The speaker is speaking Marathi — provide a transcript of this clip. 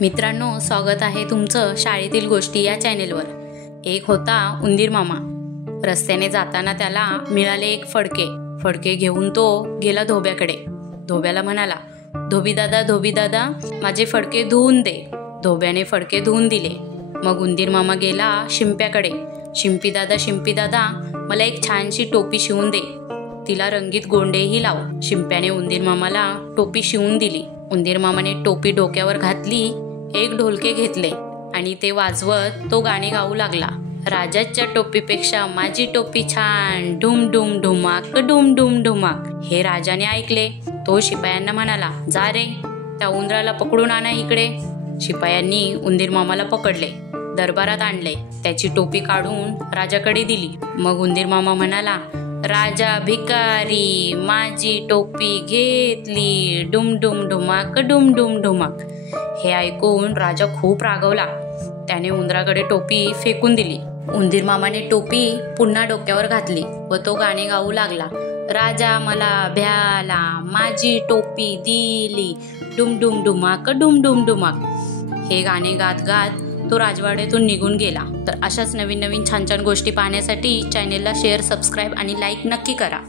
मित्रांनो, स्वागत आहे तुमचं शाळेतील गोष्टी या चॅनेलवर। एक होता उंदीर मामा। रस्त्याने जाताना त्याला मिळाले एक फडके घेऊन तो गेला धोब्याकडे। धोब्याला म्हणाला, धोबी दादा माझे फडके धुवून दे। धोब्याने फडके धुवून दिले। मग उंदीर मामा गेला शिंप्याकडे। शिंपी दादा मला एक छानशी टोपी शिवून दे, तिला रंगीत गोंडेही लाव। शिंप्याने उंदीर मामाला टोपी शिवून दिली। उंदीर मामाने टोपी डोक्यावर घातली, एक ढोलके घेतले आणि ते वाजवत तो गाणे गाऊ लागला। राजाच्या टोपीपेक्षा माझी टोपी छान, डुम डुम ढुमाक डुम डुम ढुमाक। हे राजाने ऐकले। तो शिपायांना म्हणाला, जा रे त्या उंदराला पकडून आणा इकडे। शिपायांनी उंदीर मामाला पकडले, दरबारात आणले, त्याची टोपी काढून राजाकडे दिली। मग उंदीर मामा म्हणाला, राजा भिकारी माझी टोपी घेतली, डुम डुम ढुमाक डुम डुम ढुमाक। हे ऐकून राजा खूप रागवला। त्याने उंदराकडे टोपी फेकून दिली। उंदीर मामाने टोपी पुन्हा डोक्यावर घातली व तो गाणे गाऊ लागला, राजा मला भ्याला माझी टोपी दिली, डुम डुम ढुमाक डुम डुम ढुमाक। हे गाणे गात गात तो राजवाड्यातून निघून गेला। तर अशाच नवीन छान गोष्टी पाहण्यासाठी चॅनेलला शेअर, सबस्क्राईब आणि लाईक नक्की करा।